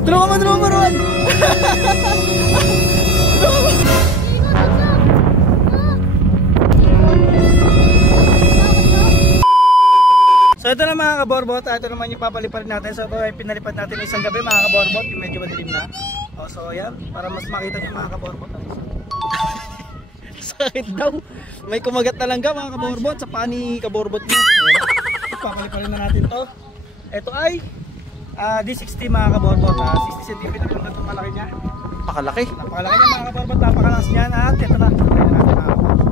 Tulungan mo, Ron! So ito na mga kaborbot, ito naman yung papalipad natin. So ito ay pinalipad natin isang gabi mga kaborbot, yung medyo madilim na. So yan, para mas makita nyo mga kaborbot. Sakit daw. May kumagat na lang ka mga kaborbot sa pani kaborbot nyo. Papaliparin na natin to. Ito ay D60 mga kaborbot. 60 cm lang ito malaki niya. Napakalaki. Napakalaki niya mga kaborbot, napakalas niyan. At ito na.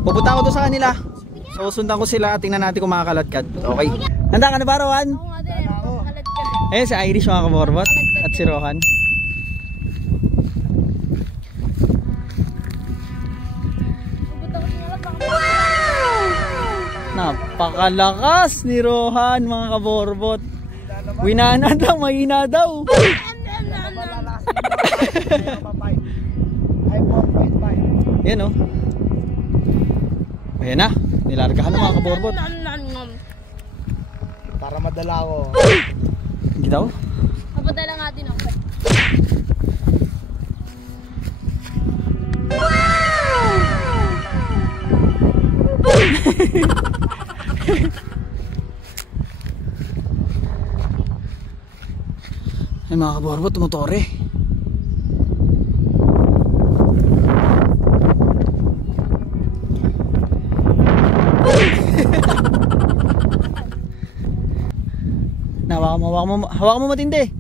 Pupunta ko to sa kanila. So sundan ko sila, tingnan natin kung makakaladkad. Okay. Handa ka na ba, Rohan? Oo nga din, makaladkad. Ayun si Irish mga kaborbot. At si Rohan. Napakalakas ni Rohan mga kaborbot. Winana daw, mahina daw. Yan o. Ayan na, nilargahan ng mga kaborbot. Para madala ko. Hindi daw? Papadala nga din ako. Ay mga kaborbot, tumutore. Hawakan mo matindi.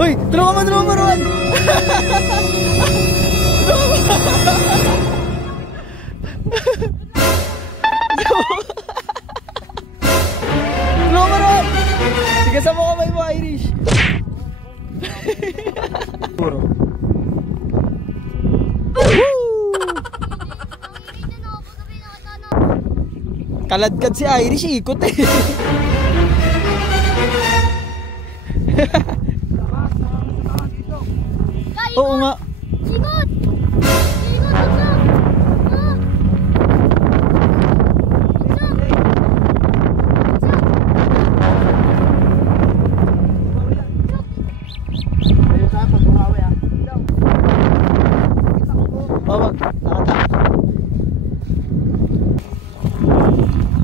Hoy, tulungan mo, Ron. Tulungan mo, Ron. Tigasan mo kamay mo, Irish. Puro. Kaladkad si Irish, ikot eh. Oo nga. Sigot!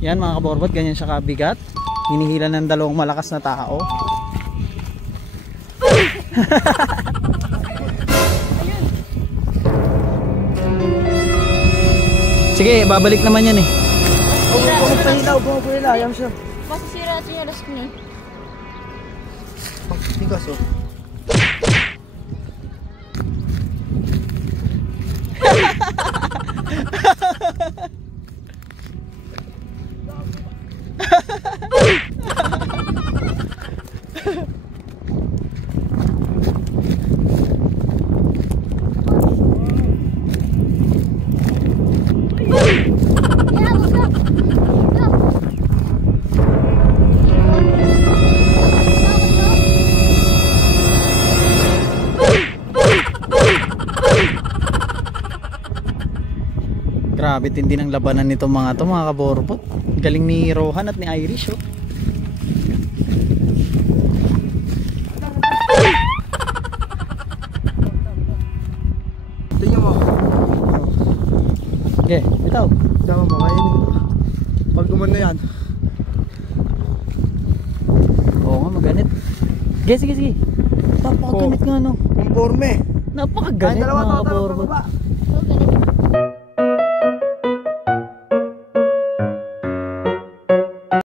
Yan mga kaborbot, ganyan siya kabigat. Hinihila ng dalawang malakas na tao. Sige, babalik naman yan eh. Bumapahila, yan siya. Masisira at yung alas ko niya. Tigas oh. Grabe tindi ng labanan nito mga to mga kaborbot. Galing ni Rohan at ni Irish oh. Tingnan mo. Okay, ito. Tama mo, kainin ito. Pag gumana yan. Oo nga, maganit. Sige. Napakaganit nga no. Conforme. Napakaganit mga kaborbot. So, ganito.